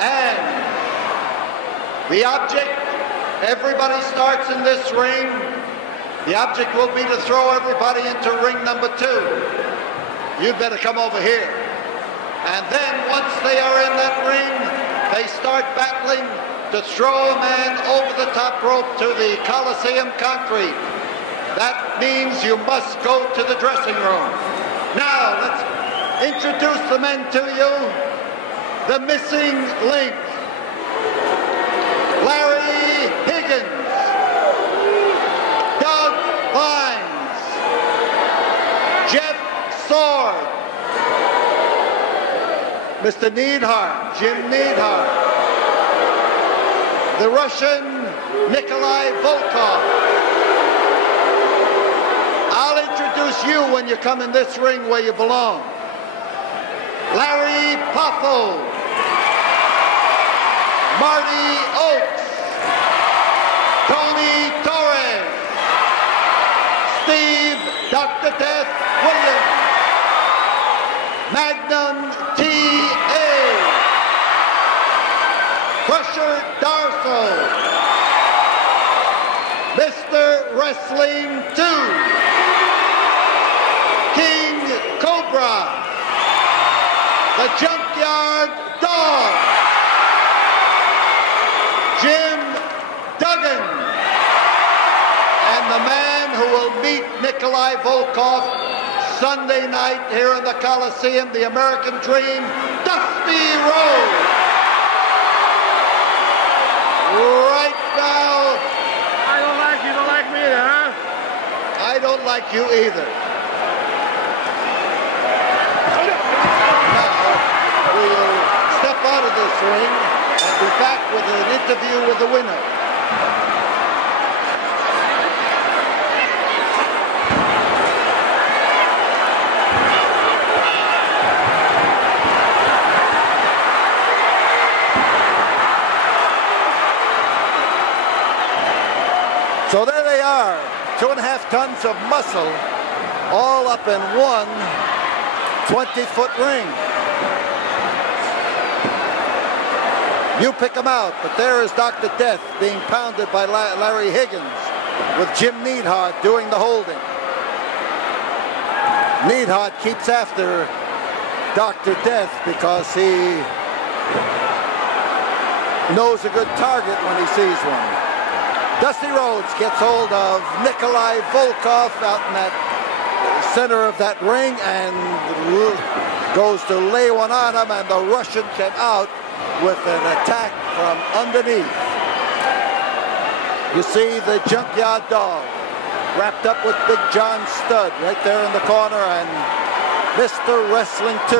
And the object, everybody starts in this ring. The object will be to throw everybody into ring number 2. You'd better come over here. And then once they are in that ring, they start battling to throw a man over the top rope to the Coliseum concrete. That means you must go to the dressing room. Now, let's introduce the men to you. The missing link. Larry Higgins. Doug Vines. Jeff Sword. Mr. Niedhart, Jim Niedhart. The Russian Nikolai Volkoff. I'll introduce you when you come in this ring where you belong. Larry Poffo. Marty Oakes. Tony Torres. Steve Dr. Death Williams. Magnum T.A. Crusher Darso. Mr. Wrestling 2. King Cobra. The Junkyard Dog. Jim Duggan. And the man who will meet Nikolai Volkoff Sunday night here in the Coliseum, the American Dream, Dusty Rhodes. Right now. I don't like you, don't like me either, huh? I don't like you either. Now, we'll step out of this ring and be back with an interview with the winner. So there they are, 2.5 tons of muscle, all up in one 20-foot ring. You pick them out, but there is Dr. Death being pounded by Larry Higgins, with Jim Niedhart doing the holding. Niedhart keeps after Dr. Death because he knows a good target when he sees one. Dusty Rhodes gets hold of Nikolai Volkoff out in that center of that ring and goes to lay one on him, and the Russian came out with an attack from underneath. You see the Junkyard Dog wrapped up with Big John Studd right there in the corner, and Mr. Wrestling 2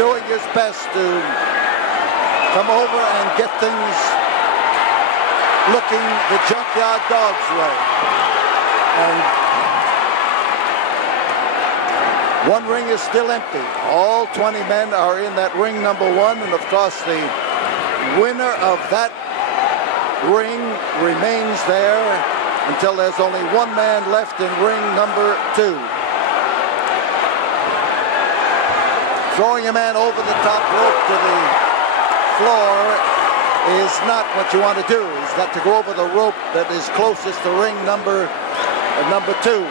doing his best to come over and get things looking the Junkyard Dog's way. And one ring is still empty. All 20 men are in that ring number 1, and of course the winner of that ring remains there until there's only one man left in ring number 2. Throwing a man over the top rope to the floor is not what you want to do. He's got to go over the rope that is closest to ring number 2.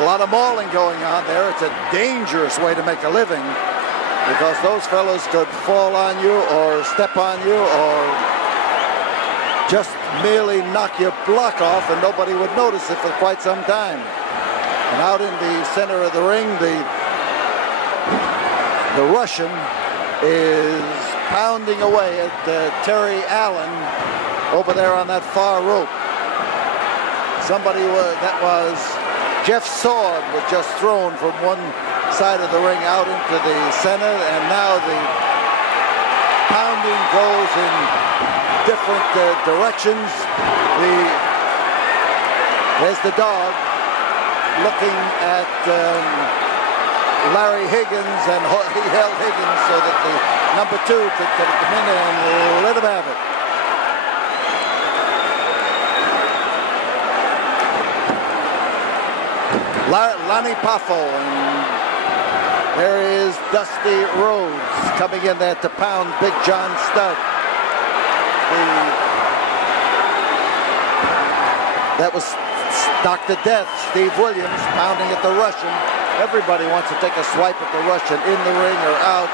A lot of mauling going on there. It's a dangerous way to make a living because those fellows could fall on you or step on you or just merely knock your block off and nobody would notice it for quite some time. And out in the center of the ring, the Russian is pounding away at Terry Allen over there on that far rope. Somebody that was Jeff Sword was just thrown from one side of the ring out into the center, and now the pounding goes in different directions. There's the dog looking at Larry Higgins, and he held Higgins so that the number 2 could come in and let him have it. Lanny Poffo, and there is Dusty Rhodes coming in there to pound Big John Studd. That was Dr. Death, Steve Williams, pounding at the Russian. Everybody wants to take a swipe at the Russian in the ring or out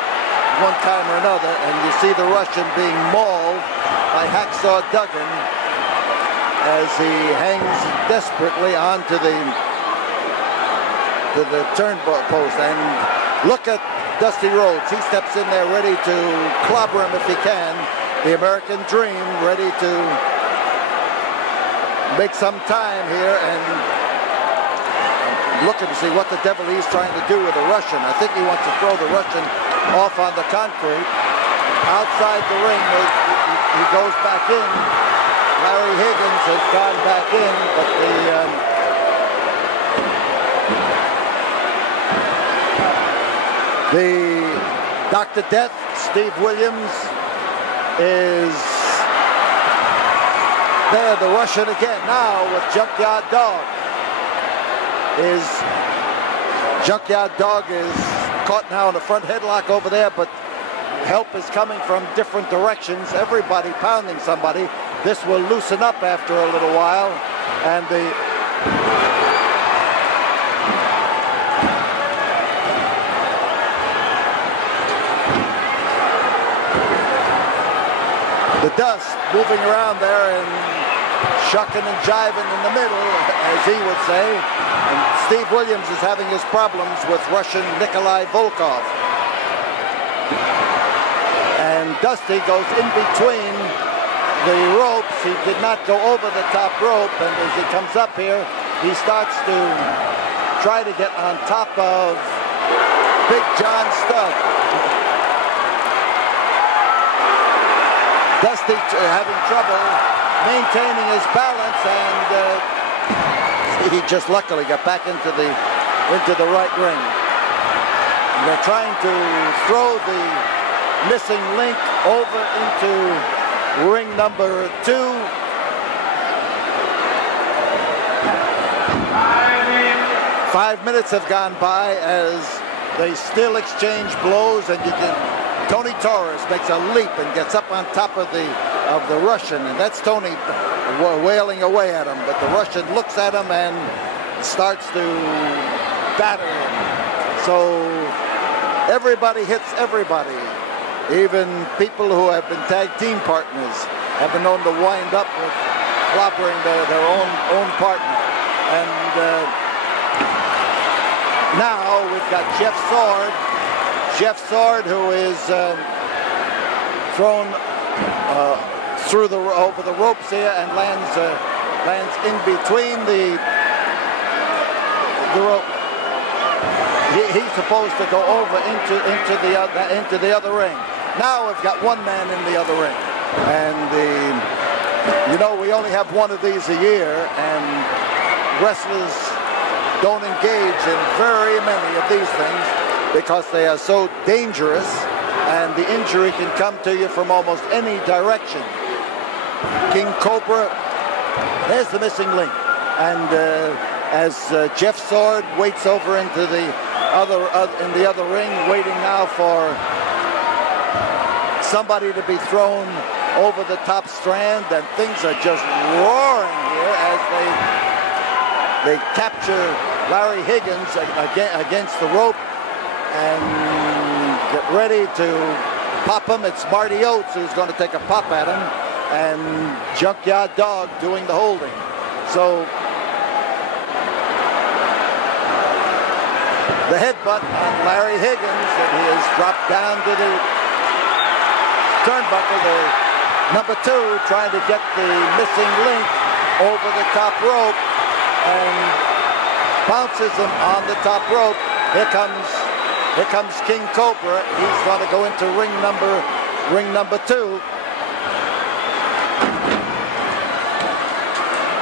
one time or another, and you see the Russian being mauled by Hacksaw Duggan as he hangs desperately onto the turnpost. And look at Dusty Rhodes. He steps in there ready to clobber him if he can. The American Dream ready to make some time here and looking to see what the devil he's trying to do with the Russian. I think he wants to throw the Russian off on the concrete. Outside the ring, he goes back in. Larry Higgins has gone back in, but the Dr. Death, Steve Williams, is there. The Russian again now with Junkyard Dog. Junkyard Dog is caught now in the front headlock over there, but help is coming from different directions. Everybody pounding somebody. This will loosen up after a little while, and the dust moving around there and shucking and jiving in the middle, as he would say. And Steve Williams is having his problems with Russian Nikolai Volkoff. And Dusty goes in between the ropes. He did not go over the top rope, and as he comes up here, he starts to try to get on top of Big John Studd. Dusty having trouble maintaining his balance, and he just luckily got back into the right ring. And they're trying to throw the missing link over into ring number 2. 5 minutes have gone by as they still exchange blows, and you can. Tony Torres makes a leap and gets up on top of the Russian, and that's Tony wailing away at him. But the Russian looks at him and starts to batter him. So everybody hits everybody. Even people who have been tag team partners have been known to wind up with clobbering their own partner. And now we've got Jeff Sword. Jeff Sword, who is thrown over the ropes here and lands in between the rope. He's supposed to go over into the other ring. Now we've got one man in the other ring, and we only have one of these a year, and wrestlers don't engage in very many of these things, because they are so dangerous, and the injury can come to you from almost any direction. King Cobra, there's the missing link. And as Jeff Sword waits over into the other ring, waiting now for somebody to be thrown over the top strand, and things are just roaring here as they capture Larry Higgins against the rope and get ready to pop him. It's Marty Oates who's going to take a pop at him, and Junkyard Dog doing the holding. So the headbutt on Larry Higgins, and he has dropped down to the turnbuckle. The number 2 trying to get the missing link over the top rope and bounces him on the top rope. Here comes King Cobra. He's going to go into ring number 2.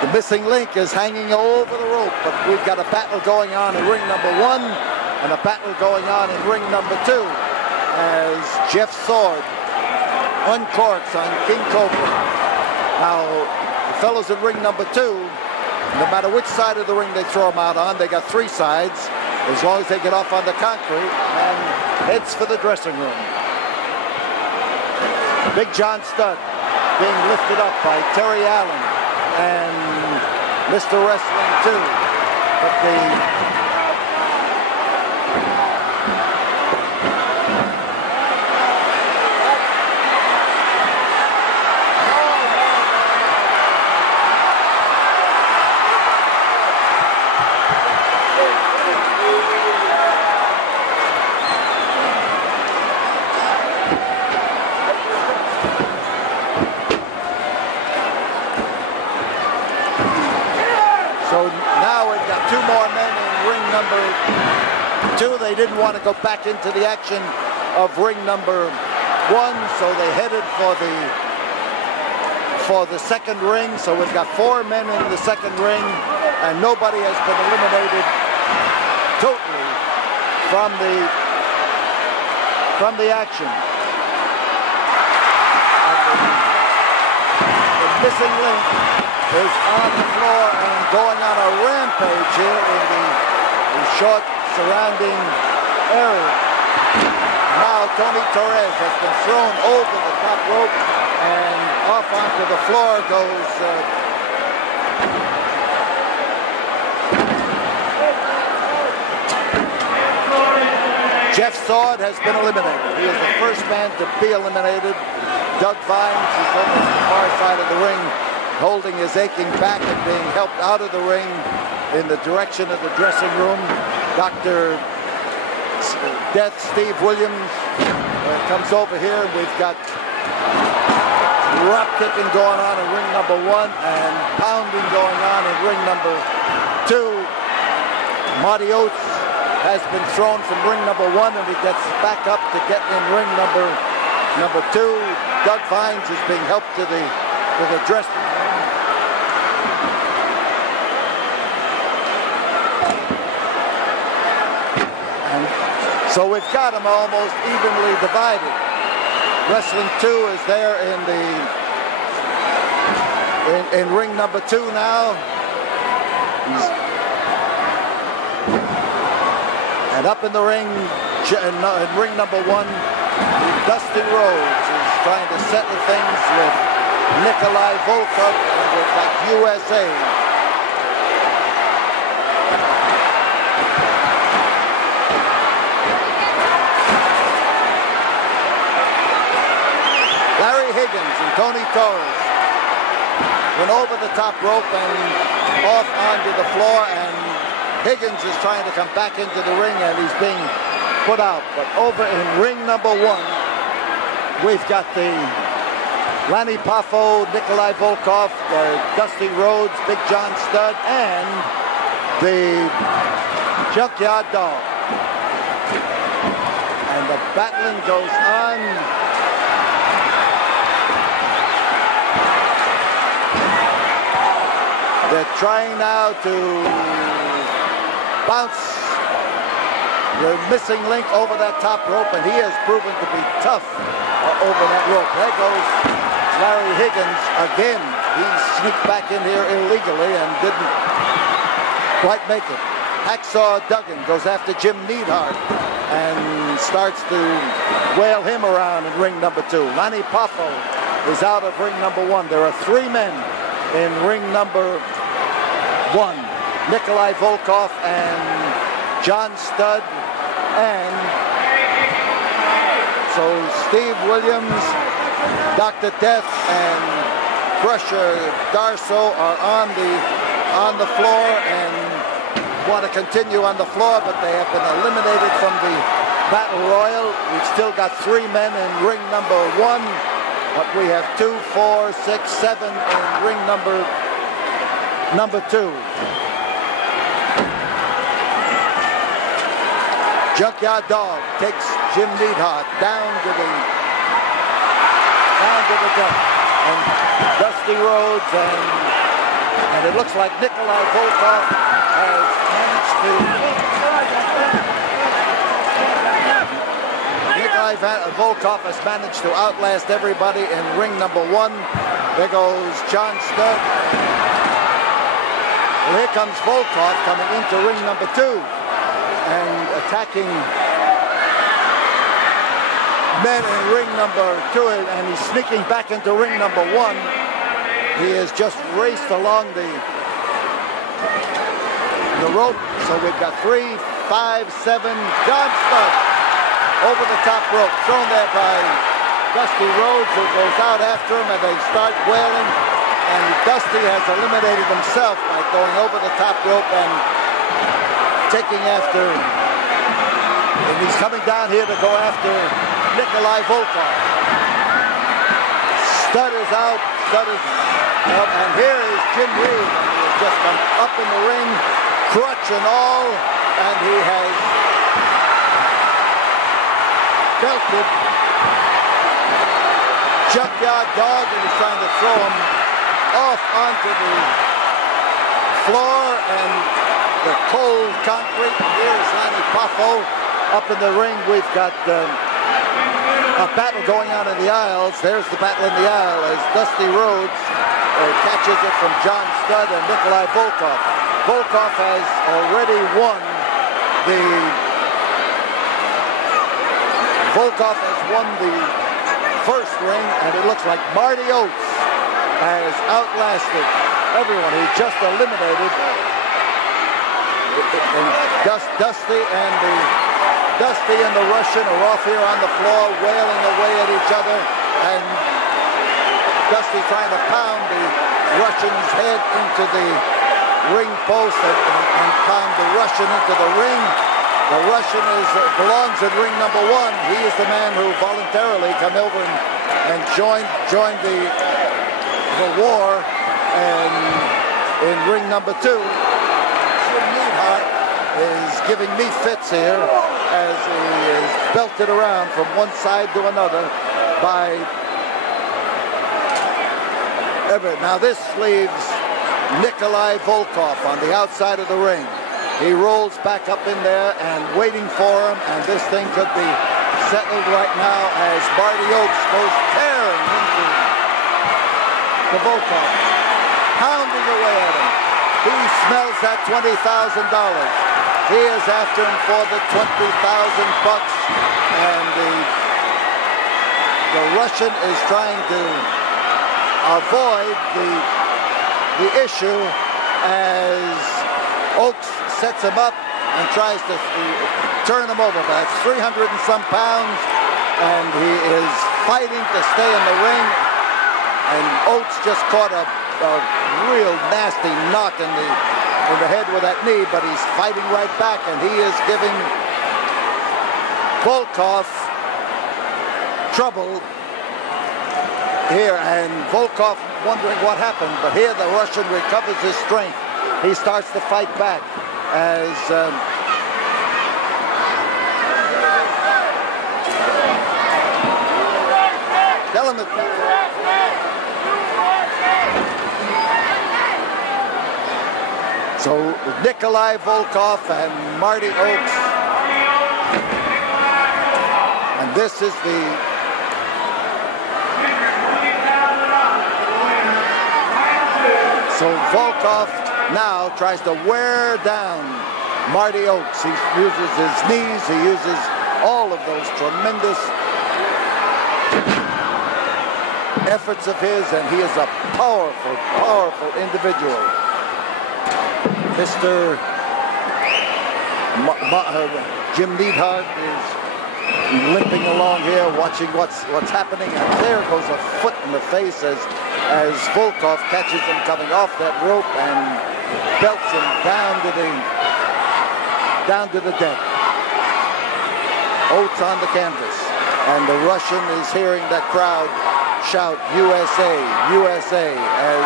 The missing link is hanging over the rope, but we've got a battle going on in ring number 1 and a battle going on in ring number 2 as Jeff Sword uncorks on King Cobra. Now, the fellows in ring number 2 No matter which side of the ring they throw them out on, they got 3 sides, as long as they get off on the concrete, and heads for the dressing room. Big John Studd being lifted up by Terry Allen and Mr. Wrestling 2. But they didn't want to go back into the action of ring number 1, so they headed for the second ring. So we've got 4 men in the second ring, and nobody has been eliminated totally from the action. And the missing link is on the floor and going on a rampage here in the short surrounding area. Now Tony Torres has been thrown over the top rope, and off onto the floor goes Jeff Sword has been eliminated. He is the first man to be eliminated. Doug Vines is over on the far side of the ring, holding his aching back and being helped out of the ring in the direction of the dressing room. Dr. Death Steve Williams comes over here. We've got drop kicking going on in ring number 1 and pounding going on in ring number 2. Marty Oates has been thrown from ring number 1, and he gets back up to get in ring number 2. Doug Vines is being helped to the dressing room. And so we've got them almost evenly divided. Wrestling 2 is there in ring number 2 now. And up in the ring, in ring number 1, Dusty Rhodes is trying to settle things with Nikolai Volkoff and with that USA. Larry Higgins and Tony Torres went over the top rope and off onto the floor, and Higgins is trying to come back into the ring, and he's being put out. But over in ring number 1, we've got the Lanny Poffo, Nikolai Volkoff, Dusty Rhodes, Big John Studd, and the Junkyard Dog. And the battling goes on. They're trying now to bounce the missing link over that top rope, and he has proven to be tough over that rope. There goes Larry Higgins again. He sneaked back in here illegally and didn't quite make it. Hacksaw Duggan goes after Jim Niedhart and starts to whale him around in ring number 2. Lanny Poffo is out of ring number 1. There are 3 men in ring number 1. Nikolai Volkoff and John Studd, and so Steve Williams, Dr. Death, and Crusher Darso are on the floor and want to continue on the floor, but they have been eliminated from the Battle Royal. We've still got 3 men in ring number 1, but we have 2, 4, 6, 7 in ring number 2. Junkyard Dog takes Jim Niedhart down to the dump. And Dusty Rhodes and it looks like Nikolai Volkoff has managed to outlast everybody in ring number 1. There goes John Studd. Well, here comes Volkoff coming into ring number 2 and attacking men in ring number 2, and he's sneaking back into ring number 1. He has just raced along the rope. So we've got 3, 5, 7. John Studd over the top rope, thrown there by Dusty Rhodes, who goes out after him, and they start wailing. And Dusty has eliminated himself by going over the top rope and taking after, and he's coming down here to go after Nikolai Volkoff. Studd is out, Studd is up, and here is Jim Reed. He has just come up in the ring, crutch and all, and he has belted Junkyard Dog, and he's trying to throw him off onto the floor and the cold concrete. Here's Lanny Poffo up in the ring. We've got a battle going on in the aisles. There's the battle in the aisle as Dusty Rhodes catches it from John Studd and Nikolai Volkoff. Volkoff has already won the first ring, and it looks like Marty Oates has outlasted everyone. He just eliminated Dusty and the Russian are off here on the floor wailing away at each other, and Dusty trying to pound the Russian's head into the ring post and pound the Russian into the ring. The Russian belongs in ring number 1. He is the man who voluntarily come over and joined the war, and in ring number 2, Jim Niedhart is giving me fits here as he is belted around from one side to another by Everett. Now this leaves Nikolai Volkoff on the outside of the ring. He rolls back up in there and waiting for him, and this thing could be settled right now as Marty Oates goes tearing into the Volkoff, pounding away at him. He smells that $20,000. He is after him for the $20,000, and the Russian is trying to avoid the issue as Oates sets him up and tries to turn him over. That's 300 and some pounds, and he is fighting to stay in the ring. And Oates just caught a real nasty knock in the head with that knee, but he's fighting right back, and he is giving Volkoff trouble here, and Volkoff wondering what happened, but here the Russian recovers his strength. He starts to fight back as tell him so Nikolai Volkoff and Marty Oates, and this is so Volkoff now tries to wear down Marty Oates. He uses his knees, he uses all of those tremendous efforts of his, and he is a powerful, powerful individual. Mr. Jim Niedhart is limping along here, watching what's happening, and there goes a foot in the face as Volkoff catches him coming off that rope and belts him down to the deck. Oates on the canvas, and the Russian is hearing that crowd shout USA, USA, as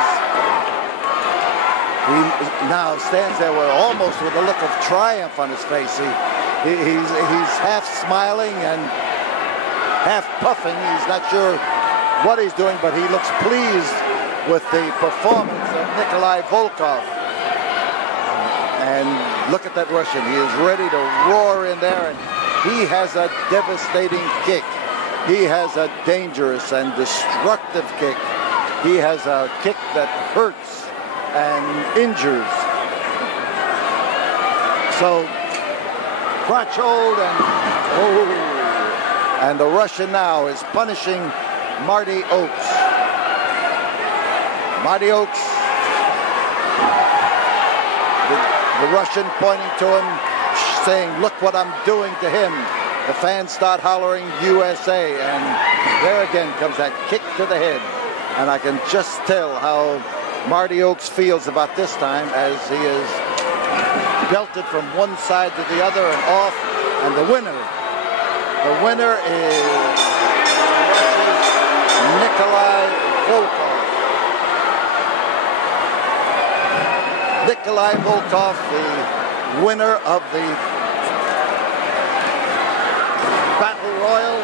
he now stands there almost with a look of triumph on his face. He's half smiling and half puffing. He's not sure what he's doing, but he looks pleased with the performance of Nikolai Volkoff. And look at that Russian. He is ready to roar in there, and he has a devastating kick. He has a dangerous and destructive kick. He has a kick that hurts and injures So crotch hold and the Russian now is punishing Marty Oaks. Marty Oaks, the Russian pointing to him, saying, "Look what I'm doing to him." The fans start hollering USA, and there again comes that kick to the head. And I can just tell how Marty Oaks feels about this time as he is belted from one side to the other and off. And the winner is Russia's Nikolai Volkoff. Nikolai Volkoff, the winner of the Battle Royal.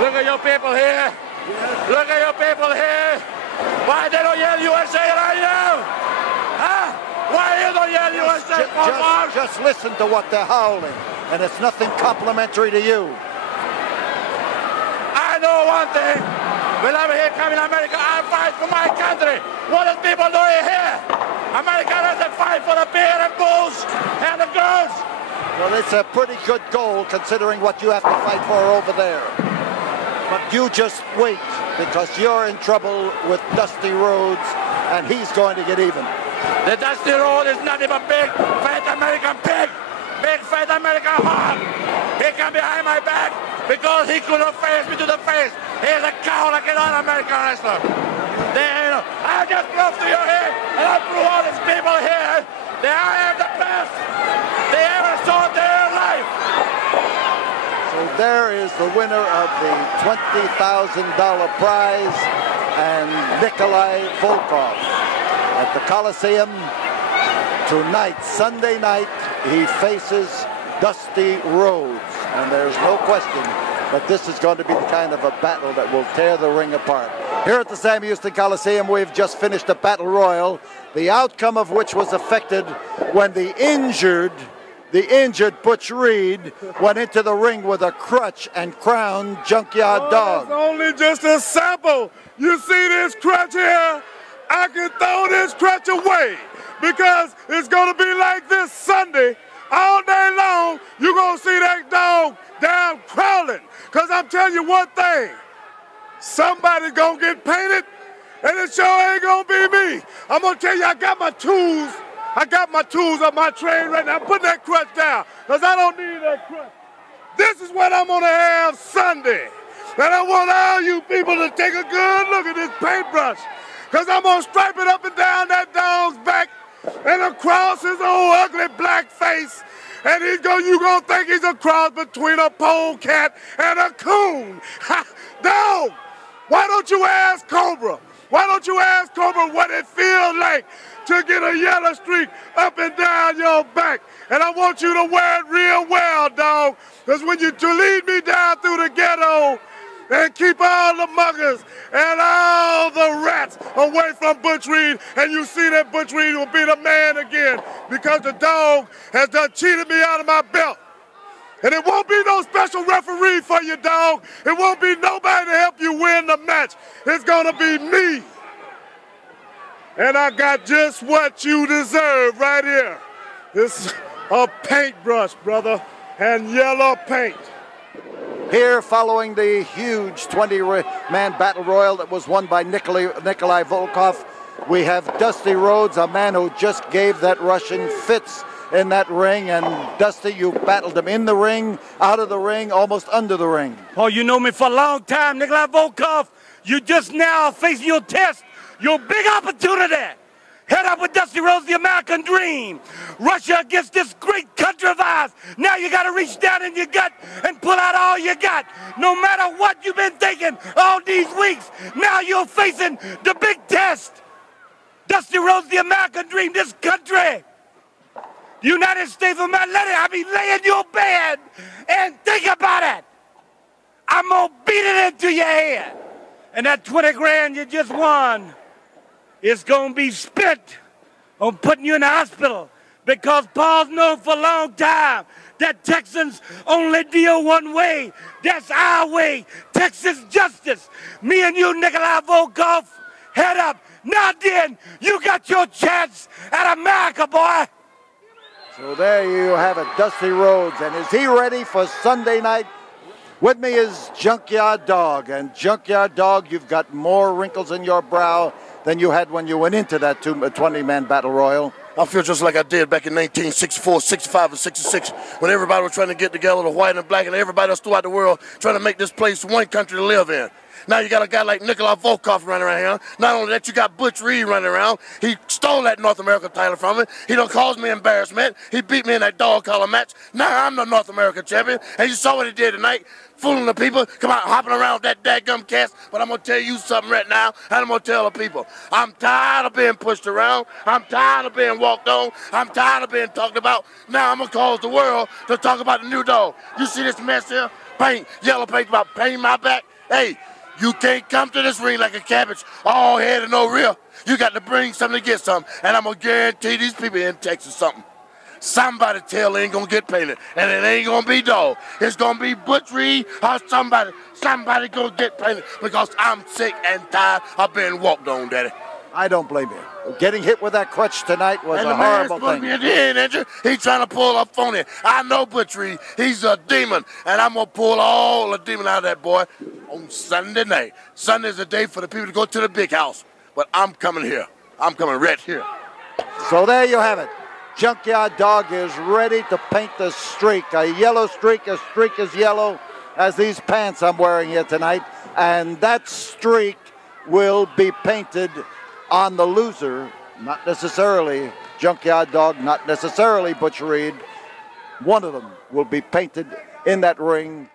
Look at your people here. Look at your people here. Why they don't yell USA right now? Huh? Why you don't yell USA? Just listen to what they're howling, and it's nothing complimentary to you. I know one thing. When I'm here coming to America, I fight for my country. What are people doing here? America doesn't fight for the beer and booze and the girls. Well, it's a pretty good goal considering what you have to fight for over there. But you just wait, because you're in trouble with Dusty Rhodes, and he's going to get even. The Dusty Rhodes is not even big, fat American pig. Big, fat American hog. He come behind my back because he couldn't face me to the face. He's a cow like another American wrestler. I just prove to you here, and I prove all these people here that I am the best they ever saw in their life. So there is the winner of the $20,000 prize, and Nikolai Volkoff at the Coliseum tonight, Sunday night. He faces Dusty Rhodes, and there's no question that this is going to be the kind of a battle that will tear the ring apart. Here at the Sam Houston Coliseum, we've just finished a battle royal, the outcome of which was affected when the injured Butch Reed went into the ring with a crutch and crowned Junkyard Dog. It's only just a sample. You see this crutch here? I can throw this crutch away because it's going to be like this Sunday. All day long, you're going to see that dog down crawling. Because I'm telling you one thing, somebody's going to get painted, and it sure ain't going to be me. I'm going to tell you, I got my tools. I got my tools on my train right now. I'm putting that crutch down because I don't need that crutch. This is what I'm going to have Sunday. And I want all you people to take a good look at this paintbrush because I'm going to stripe it up and down that dog's back and across his old ugly black face. And you're going to think he's a cross between a polecat and a coon. Dog, why don't you ask Cobra? Why don't you ask Cobra what it feels like to get a yellow streak up and down your back? And I want you to wear it real well, dog, because when you lead me down through the ghetto and keep all the muggers and all the rats away from Butch Reed, and you see that Butch Reed will be the man again because the dog has done cheated me out of my belt. And it won't be no special referee for you, dog. It won't be nobody to help you win the match. It's gonna be me. And I got just what you deserve right here. It's a paintbrush, brother, and yellow paint. Here, following the huge 20-man battle royal that was won by Nikolai Volkoff, we have Dusty Rhodes, a man who just gave that Russian fits in that ring. And Dusty, you battled him in the ring, out of the ring, almost under the ring. Oh, you know me for a long time, Nikolai Volkoff. You just now facing your test, your big opportunity. Head up with Dusty Rhodes, the American dream. Russia against this great country of ours. Now you got to reach down in your gut and pull out all you got. No matter what you've been thinking all these weeks, now you're facing the big test. Dusty Rhodes, the American dream, this country. The United States of America, I be laying your bed and think about it. I'm going to beat it into your head. And that 20 grand you just won, it's going to be spent on putting you in the hospital because Paul's known for a long time that Texans only deal one way. That's our way. Texas justice. Me and you, Nikolai Volkoff, head up Now then, you got your chance at America, boy. So there you have it, Dusty Rhodes. And is he ready for Sunday night? With me is Junkyard Dog. And Junkyard Dog, you've got more wrinkles in your brow than you had when you went into that 20-man battle royal. I feel just like I did back in 1964, 65, and 66 when everybody was trying to get together, the white and black and everybody else throughout the world trying to make this place one country to live in. Now you got a guy like Nikolai Volkoff running around here. Not only that, you got Butch Reed running around. He stole that North American title from me. He done caused me embarrassment. He beat me in that dog collar match. Now I'm the North American champion. And you saw what he did tonight, fooling the people, come out hopping around with that dadgum cast. But I'm going to tell you something right now, and I'm going to tell the people. I'm tired of being pushed around. I'm tired of being walked on. I'm tired of being talked about. Now I'm going to cause the world to talk about the new dog. You see this mess here? Paint, yellow paint about painting my back? Hey, you can't come to this ring like a cabbage, all head and no rear. You got to bring something to get something. And I'm going to guarantee these people in Texas something. Somebody's tail ain't going to get painted. And it ain't going to be dog. It's going to be Butch Reed or somebody. Somebody going to get painted because I'm sick and tired of being walked on, Daddy. I don't blame you. Getting hit with that crutch tonight was a horrible thing. And the man's supposed to be He's trying to pull a phony. I know Butch Reed. He's a demon. And I'm going to pull all the demon out of that boy on Sunday night. Sunday's the day for the people to go to the big house. But I'm coming here. I'm coming right here. So there you have it. Junkyard Dog is ready to paint the streak. A yellow streak. A streak as yellow as these pants I'm wearing here tonight. And that streak will be painted on the loser, not necessarily Junkyard Dog, not necessarily Butch Reed. One of them will be painted in that ring